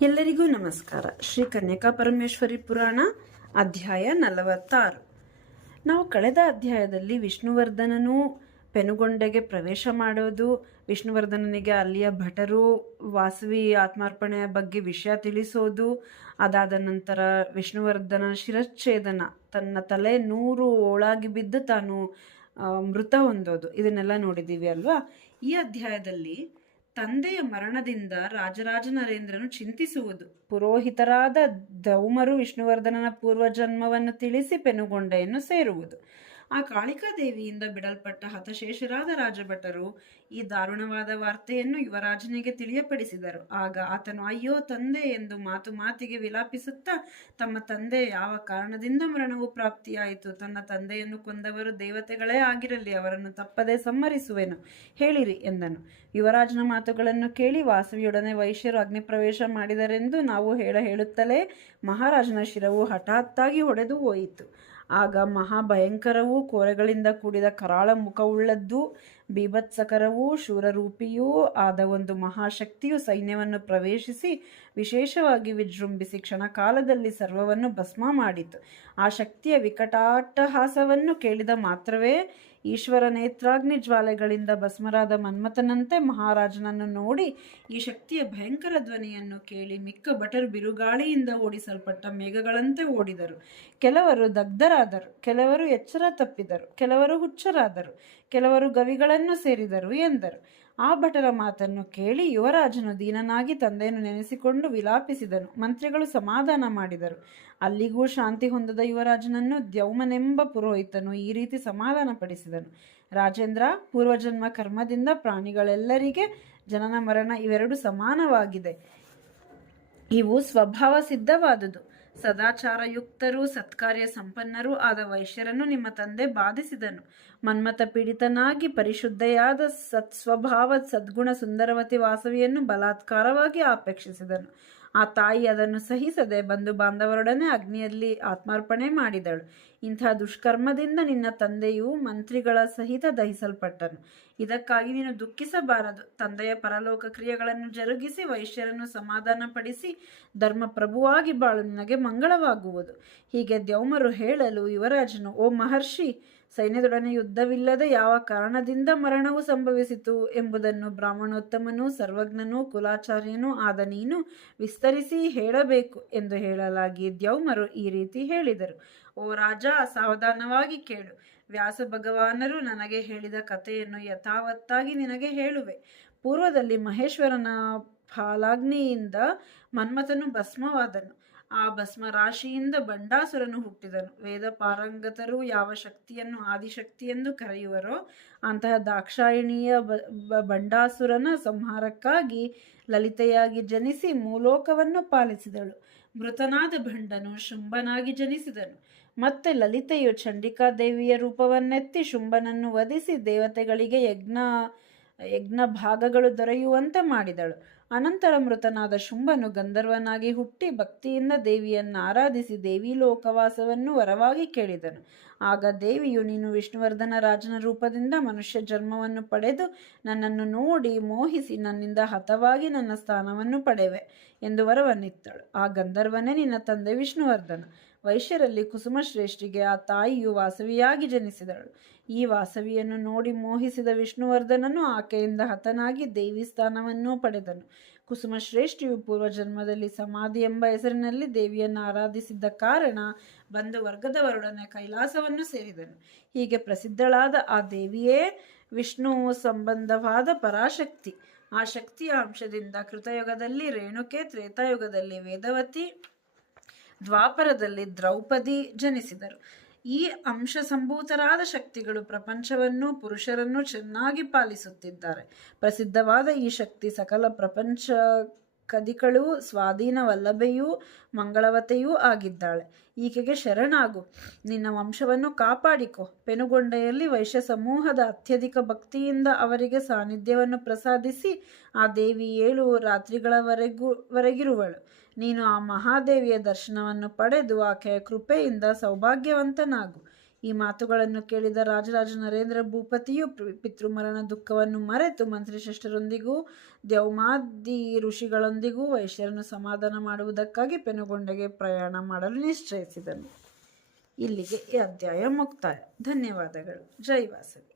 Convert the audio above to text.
ಎಲ್ಲರಿಗೂ ನಮಸ್ಕಾರ. ಶ್ರೀ ಕನ್ಯಕಾ ಪರಮೇಶ್ವರಿ ಪುರಾಣ ಅಧ್ಯಾಯ 46. ನಾವು ಕಳೆದ ಅಧ್ಯಾಯದಲ್ಲಿ ವಿಷ್ಣುವರ್ಧನನು ಪೆನುಗೊಂಡೆಗೆ ಪ್ರವೇಶ ಮಾಡೋದು, ವಿಷ್ಣುವರ್ಧನನಿಗೆ ಅಲ್ಲಿಯ ಭಟರು ವಾಸವಿ ಆತ್ಮಾರ್ಪಣೆಯ ಬಗ್ಗೆ ವಿಷಯ ತಿಳಿಸೋದು, ಅದಾದ ನಂತರ ವಿಷ್ಣುವರ್ಧನ ಶಿರಚ್ಛೇದನ, ತನ್ನ ತಲೆ 100 ಓಳಾಗಿ ಬಿದ್ದು ತಾನು ಮೃತ ಹೊಂದೋದು, ಇದನ್ನೆಲ್ಲ ನೋಡಿದ್ದೀವಿ ಅಲ್ವಾ. ಈ ಅಧ್ಯಾಯದಲ್ಲಿ ತಂದೆಯ ಮರಣದಿಂದ ರಾಜರಾಜ ನರೇಂದ್ರನು ಚಿಂತಿಸುವುದು, ಪುರೋಹಿತರಾದ ಧೌಮರು ವಿಷ್ಣುವರ್ಧನನ ಪೂರ್ವಜನ್ಮವನ್ನು ತಿಳಿಸಿ ಪೆನುಗೊಂಡೆಯನ್ನು ಸೇರುವುದು, ಆ ಕಾಳಿಕಾದೇವಿಯಿಂದ ಬಿಡಲ್ಪಟ್ಟ ಹತಶೇಷರಾದ ರಾಜಭಟರು ಈ ದಾರುಣವಾದ ವಾರ್ತೆಯನ್ನು ಯುವರಾಜನಿಗೆ ತಿಳಿಯಪಡಿಸಿದರು. ಆಗ ಆತನು ಅಯ್ಯೋ ತಂದೆ ಎಂದು ಮಾತು ಮಾತಿಗೆ ವಿಲಾಪಿಸುತ್ತಾ, ತಮ್ಮ ತಂದೆ ಯಾವ ಕಾರಣದಿಂದ ಮರಣವು ಪ್ರಾಪ್ತಿಯಾಯಿತು, ತನ್ನ ತಂದೆಯನ್ನು ಕೊಂದವರು ದೇವತೆಗಳೇ ಆಗಿರಲಿ, ಅವರನ್ನು ತಪ್ಪದೆ ಸಂಹರಿಸುವೆನು, ಹೇಳಿರಿ ಎಂದನು. ಯುವರಾಜನ ಮಾತುಗಳನ್ನು ಕೇಳಿ ವಾಸವಿಯೊಡನೆ ವೈಶ್ಯರು ಅಗ್ನಿಪ್ರವೇಶ ಮಾಡಿದರೆಂದು ನಾವು ಹೇಳುತ್ತಲೇ ಮಹಾರಾಜನ ಶಿರವು ಹಠಾತ್ತಾಗಿ ಹೊಡೆದು ಹೋಯಿತು. ಆಗ ಮಹಾಭಯಂಕರವೂ ಕೋರೆಗಳಿಂದ ಕೂಡಿದ ಕರಾಳ ಮುಖವುಳ್ಳದ್ದೂ ಬೀಭತ್ಸಕರವೂ ಶೂರರೂಪಿಯೂ ಆದ ಒಂದು ಮಹಾಶಕ್ತಿಯು ಸೈನ್ಯವನ್ನು ಪ್ರವೇಶಿಸಿ ವಿಶೇಷವಾಗಿ ವಿಜೃಂಭಿಸಿ ಕ್ಷಣಕಾಲದಲ್ಲಿ ಸರ್ವವನ್ನು ಭಸ್ಮ ಮಾಡಿತು. ಆ ಶಕ್ತಿಯ ವಿಕಟಾಟ್ಟಹಾಸವನ್ನು ಕೇಳಿದ ಮಾತ್ರವೇ ಈಶ್ವರ ನೇತ್ರಾಗ್ನಿ ಜ್ವಾಲೆಗಳಿಂದ ಭಸ್ಮರಾದ ಮನ್ಮಥನಂತೆ ಮಹಾರಾಜನನ್ನು ನೋಡಿ ಈ ಶಕ್ತಿಯ ಭಯಂಕರ ಧ್ವನಿಯನ್ನು ಕೇಳಿ ಮಿಕ್ಕ ಭಟರು ಬಿರುಗಾಳಿಯಿಂದ ಓಡಿಸಲ್ಪಟ್ಟ ಮೇಘಗಳಂತೆ ಓಡಿದರು. ಕೆಲವರು ದಗ್ಧರಾದರು, ಕೆಲವರು ಎಚ್ಚರ ತಪ್ಪಿದರು, ಕೆಲವರು ಹುಚ್ಚರಾದರು, ಕೆಲವರು ಗವಿಗಳನ್ನು ಸೇರಿದರು ಎಂದರು. ಆ ಭಟರ ಮಾತನ್ನು ಕೇಳಿ ಯುವರಾಜನು ದೀನನಾಗಿ ತಂದೆಯನ್ನು ನೆನೆಸಿಕೊಂಡು ವಿಲಾಪಿಸಿದನು. ಮಂತ್ರಿಗಳು ಸಮಾಧಾನ ಮಾಡಿದರು. ಅಲ್ಲಿಗೂ ಶಾಂತಿ ಹೊಂದದ ಯುವರಾಜನನ್ನು ದ್ಯೌಮನೆಂಬ ಪುರೋಹಿತನು ಈ ರೀತಿ ಸಮಾಧಾನ ಪಡಿಸಿದನು. ರಾಜೇಂದ್ರ, ಪೂರ್ವಜನ್ಮ ಕರ್ಮದಿಂದ ಪ್ರಾಣಿಗಳೆಲ್ಲರಿಗೆ ಜನನ ಮರಣ ಇವೆರಡು ಸಮಾನವಾಗಿದೆ. ಇವು ಸ್ವಭಾವ ಸಿದ್ಧವಾದುದು. ಸದಾಚಾರಯುಕ್ತರೂ ಸತ್ಕಾರ್ಯ ಸಂಪನ್ನರೂ ಆದ ವೈಶ್ಯರನ್ನು ನಿಮ್ಮ ತಂದೆ ಬಾಧಿಸಿದನು. ಮನ್ಮಥ ಪೀಡಿತನಾಗಿ ಪರಿಶುದ್ಧೆಯಾದ ಸತ್ಸ್ವಭಾವ ಸದ್ಗುಣ ಸುಂದರವತಿ ವಾಸವಿಯನ್ನು ಬಲಾತ್ಕಾರವಾಗಿ ಅಪೇಕ್ಷಿಸಿದನು. ಆ ತಾಯಿ ಅದನ್ನು ಸಹಿಸದೆ ಬಂಧು ಬಾಂಧವರೊಡನೆ ಅಗ್ನಿಯಲ್ಲಿ ಆತ್ಮಾರ್ಪಣೆ ಮಾಡಿದಳು. ಇಂಥ ದುಷ್ಕರ್ಮದಿಂದ ನಿನ್ನ ತಂದೆಯು ಮಂತ್ರಿಗಳ ಸಹಿತ ದಹಿಸಲ್ಪಟ್ಟನು. ಇದಕ್ಕಾಗಿ ನೀನು ದುಃಖಿಸಬಾರದು. ತಂದೆಯ ಪರಲೋಕ ಕ್ರಿಯೆಗಳನ್ನು ಜರುಗಿಸಿ ವೈಶ್ಯರನ್ನು ಸಮಾಧಾನಪಡಿಸಿ ಧರ್ಮಪ್ರಭುವಾಗಿ ಬಾಳು, ನಿನಗೆ ಮಂಗಳವಾಗುವುದು. ಹೀಗೆ ದ್ಯೌಮರು ಹೇಳಲು ಯುವರಾಜನು, ಓ ಮಹರ್ಷಿ, ಸೈನ್ಯದೊಡನೆ ಯುದ್ಧವಿಲ್ಲದೆ ಯಾವ ಕಾರಣದಿಂದ ಮರಣವು ಸಂಭವಿಸಿತು ಎಂಬುದನ್ನು ಬ್ರಾಹ್ಮಣೋತ್ತಮನೂ ಸರ್ವಜ್ಞನೂ ಕುಲಾಚಾರ್ಯನೂ ಆದ ನೀನು ವಿಸ್ತರಿಸಿ ಹೇಳಬೇಕು ಎಂದು ಹೇಳಲಾಗಿ ದ್ಯೌಮರು ಈ ರೀತಿ ಹೇಳಿದರು. ಓ ರಾಜ, ಸಾವಧಾನವಾಗಿ ಕೇಳು. ವ್ಯಾಸ ಭಗವಾನರು ನನಗೆ ಹೇಳಿದ ಕಥೆಯನ್ನು ಯಥಾವತ್ತಾಗಿ ನಿನಗೆ ಹೇಳುವೆ. ಪೂರ್ವದಲ್ಲಿ ಮಹೇಶ್ವರನ ಫಾಲಾಗ್ನಿಯಿಂದ ಮನ್ಮಥನು ಭಸ್ಮವಾದನು. ಆ ಭಸ್ಮ ರಾಶಿಯಿಂದ ಬಂಡಾಸುರನು ಹುಟ್ಟಿದನು. ವೇದ ಪಾರಂಗತರು ಯಾವ ಶಕ್ತಿಯನ್ನು ಆದಿಶಕ್ತಿ ಎಂದು ಕರೆಯುವರೋ ಅಂತಹ ದಾಕ್ಷಾಯಿಣಿಯ ಬಂಡಾಸುರನ ಸಂಹಾರಕ್ಕಾಗಿ ಲಲಿತೆಯಾಗಿ ಜನಿಸಿ ಮೂಲೋಕವನ್ನು ಪಾಲಿಸಿದಳು. ಮೃತನಾದ ಭಂಡನು ಶುಂಭನಾಗಿ ಜನಿಸಿದನು. ಮತ್ತೆ ಲಲಿತೆಯು ಚಂಡಿಕಾದೇವಿಯ ರೂಪವನ್ನೆತ್ತಿ ಶುಂಭನನ್ನು ವಧಿಸಿ ದೇವತೆಗಳಿಗೆ ಯಜ್ಞ ಭಾಗಗಳು ದೊರೆಯುವಂತೆ ಮಾಡಿದಳು. ಅನಂತರ ಮೃತನಾದ ಶುಂಭನು ಗಂಧರ್ವನಾಗಿ ಹುಟ್ಟಿ ಭಕ್ತಿಯಿಂದ ದೇವಿಯನ್ನು ಆರಾಧಿಸಿ ದೇವಿ ಲೋಕವಾಸವನ್ನು ವರವಾಗಿ ಕೇಳಿದನು. ಆಗ ದೇವಿಯು, ನೀನು ವಿಷ್ಣುವರ್ಧನ ರಾಜನ ರೂಪದಿಂದ ಮನುಷ್ಯ ಜನ್ಮವನ್ನು ಪಡೆದು ನನ್ನನ್ನು ನೋಡಿ ಮೋಹಿಸಿ ನನ್ನಿಂದ ಹತವಾಗಿ ನನ್ನ ಸ್ಥಾನವನ್ನು ಪಡೆವೆ ಎಂದು ವರವನ್ನಿತ್ತಳು. ಆ ಗಂಧರ್ವನೇ ನಿನ್ನ ತಂದೆ ವಿಷ್ಣುವರ್ಧನ. ವೈಶ್ಯರಲ್ಲಿ ಕುಸುಮಶ್ರೇಷ್ಠಿಗೆ ಆ ತಾಯಿಯು ವಾಸವಿಯಾಗಿ ಜನಿಸಿದಳು. ಈ ವಾಸವಿಯನ್ನು ನೋಡಿ ಮೋಹಿಸಿದ ವಿಷ್ಣುವರ್ಧನನು ಆಕೆಯಿಂದ ಹತನಾಗಿ ದೇವಿ ಸ್ಥಾನವನ್ನು ಪಡೆದನು. ಕುಸುಮಶ್ರೇಷ್ಠಿಯು ಪೂರ್ವಜನ್ಮದಲ್ಲಿ ಸಮಾಧಿ ಎಂಬ ಹೆಸರಿನಲ್ಲಿ ದೇವಿಯನ್ನು ಆರಾಧಿಸಿದ್ದ ಕಾರಣ ಬಂಧು ವರ್ಗದವರೊಡನೆ ಕೈಲಾಸವನ್ನು ಸೇರಿದನು. ಹೀಗೆ ಪ್ರಸಿದ್ಧಳಾದ ಆ ದೇವಿಯೇ ವಿಷ್ಣು ಸಂಬಂಧವಾದ ಪರಾಶಕ್ತಿ. ಆ ಶಕ್ತಿಯ ಅಂಶದಿಂದ ಕೃತಯುಗದಲ್ಲಿ ರೇಣುಕೆ, ತ್ರೇತಾಯುಗದಲ್ಲಿ ವೇದವತಿ, ದ್ವಾಪರದಲ್ಲಿ ದ್ರೌಪದಿ ಜನಿಸಿದರು. ಈ ಅಂಶ ಸಂಭೂತರಾದ ಶಕ್ತಿಗಳು ಪ್ರಪಂಚವನ್ನು, ಪುರುಷರನ್ನು ಚೆನ್ನಾಗಿ ಪಾಲಿಸುತ್ತಿದ್ದಾರೆ. ಪ್ರಸಿದ್ಧವಾದ ಈ ಶಕ್ತಿ ಸಕಲ ಪ್ರಪಂಚ ಕದಿಕಳು ಸ್ವಾಧೀನವಲ್ಲಭೆಯೂ ಮಂಗಳವತೆಯೂ ಆಗಿದ್ದಾಳೆ. ಈಕೆಗೆ ಶರಣಾಗು, ನಿನ್ನ ವಂಶವನ್ನು ಕಾಪಾಡಿಕೊ. ಪೆನುಗೊಂಡೆಯಲ್ಲಿ ವೈಶ್ಯ ಸಮೂಹದ ಅತ್ಯಧಿಕ ಭಕ್ತಿಯಿಂದ ಅವರಿಗೆ ಸಾನ್ನಿಧ್ಯವನ್ನು ಪ್ರಸಾದಿಸಿ ಆ ದೇವಿ 7 ರಾತ್ರಿಗಳವರೆಗಿರುವಳು. ನೀನು ಆ ಮಹಾದೇವಿಯ ದರ್ಶನವನ್ನು ಪಡೆದು ಆಕೆಯ ಕೃಪೆಯಿಂದ ಸೌಭಾಗ್ಯವಂತನಾಗು. ಈ ಮಾತುಗಳನ್ನು ಕೇಳಿದ ರಾಜರಾಜ ನರೇಂದ್ರ ಭೂಪತಿಯು ಪಿತೃಮರಣ ದುಃಖವನ್ನು ಮರೆತು ಮಂತ್ರಿಶ್ರೇಷ್ಠರೊಂದಿಗೂ ದ್ಯೌಮಾದಿ ಋಷಿಗಳೊಂದಿಗೂ ವೈಶ್ಯರನ್ನು ಸಮಾಧಾನ ಮಾಡುವುದಕ್ಕಾಗಿ ಪೆನುಗೊಂಡೆಗೆ ಪ್ರಯಾಣ ಮಾಡಲು ನಿಶ್ಚಯಿಸಿದನು. ಇಲ್ಲಿಗೆ ಈ ಅಧ್ಯಾಯ ಮುಕ್ತಾಯ. ಧನ್ಯವಾದಗಳು. ಜೈ ವಾಸವಿ.